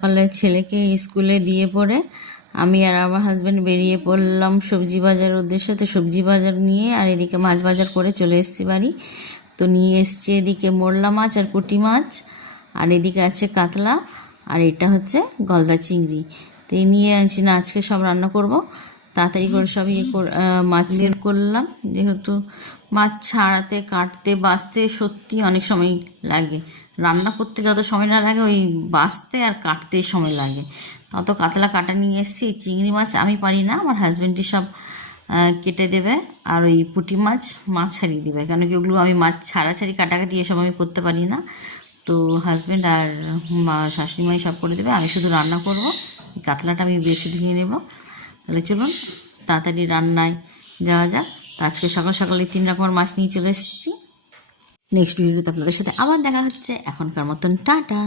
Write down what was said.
সকালে ছেলেকে স্কুলে দিয়ে পড়ে আমি আর আমার হাজব্যান্ড বেরিয়ে পড়লাম সবজি বাজার উদ্দেশ্যে। তো সবজি বাজার নিয়ে আর এদিকে মাছ বাজার করে চলে এসেছি বাড়ি। তো নিয়ে এসছি এদিকে মোরলা মাছ আর পুঁটি মাছ, আর এদিকে আছে কাতলা, আর এটা হচ্ছে গলদা চিংড়ি। তো এই নিয়ে আনছি না, আজকে সব রান্না করব। তাড়াতাড়ি করে সব মাছ বের করলাম, যেহেতু মাছ ছাড়াতে কাটতে বাছতে সত্যি অনেক সময় লাগে। রান্না করতে যত সময় না লাগে ওই বাছতে আর কাটতে সময় লাগে। তত কাতলা কাটা নিয়ে এসেছি। চিংড়ি মাছ আমি পারি না, আমার হাজব্যান্ডই সব কেটে দেবে, আর ওই পুঁটি মাছ ছাড়িয়ে দেবে, কেন কি ওগুলো আমি মাছ ছাড়াছাড়ি কাটাকাটি এসব আমি করতে পারি না। তো হাজব্যান্ড আর শাশুড়ি মাই সব করে দেবে, আমি শুধু রান্না করব। কাতলাটা আমি বেছে ধুয়ে নেব। তাহলে চলুন তাড়াতাড়ি রান্নায় যাওয়া যাক। তো আজকে সকাল সকালে 3 রকমের মাছ নিয়ে চলে এসেছি। নেক্সট ভিডিওতে আপনাদের সাথে আবার দেখা হচ্ছে। এখনকার মতন টাটা।